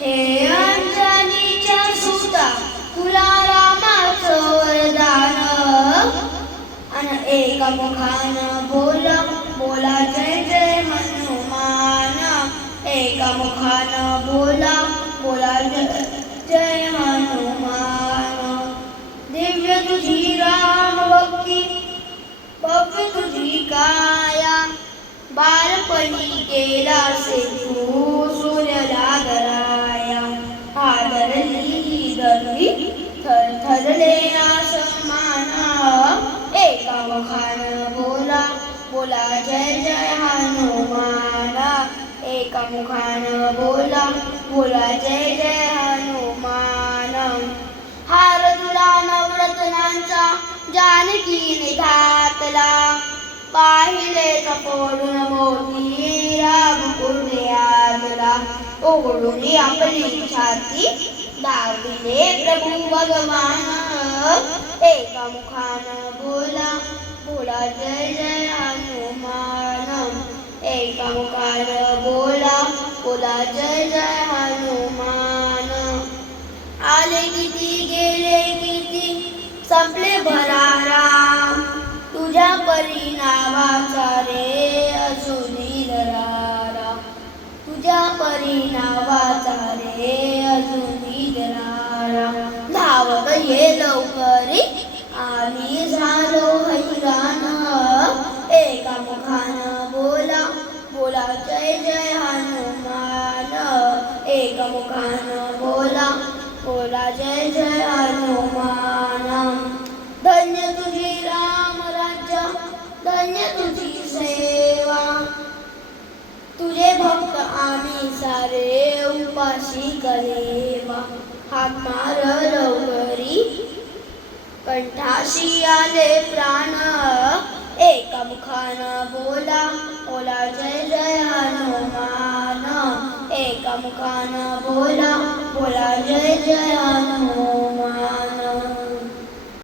हे अंजनीच्या सुता तुला रामाचं वरदान अन एका मुखानं बोला बोला जय जय हनुमान एका मुखानं बोला बोला जय जय हनुमान दिव्य तुझी राम भक्ती भव्य तुझी काया बालपणी केला से तू सूर्य लागराया आदरली दरवी थरथरले आसमान एका मुखानं बोला बोला जय जय हनुमान एका मुखानं बोला बोला जय जय हनुमान हार तुला नवरत्नांचा जानकीने घातला पाहिले कपोडून मोती राम कुर्यातला ओढून आपली छाती दाविले प्रभू भगवान एका मुखानं बोला बोला जय जय हनुमान एका मुखानं बोला बोला जय जय हनुमान आले किती गेले किती संपले भरारा तुझ्या परी नावाचा रे अजूनी दरारा तुझ्या परी नावाचा रे अजूनी दरारा धावत ये लवकरी आम्ही झालो हैराण एका मुखानं बोला बोला जय जय हनुमान एका मुखानं बोला बोला जय जय हनुमान धन्य तुझी राम राज्य धन्य तुझी सेवा तुझे भक्त आम्ही सारे उपाशी कलेवा हाक मार लवकरी कंठाशी आले प्राण एका मुखानं बोला बोला जय जय हनुमान एका मुखानं बोला बोला जय जय हनुमान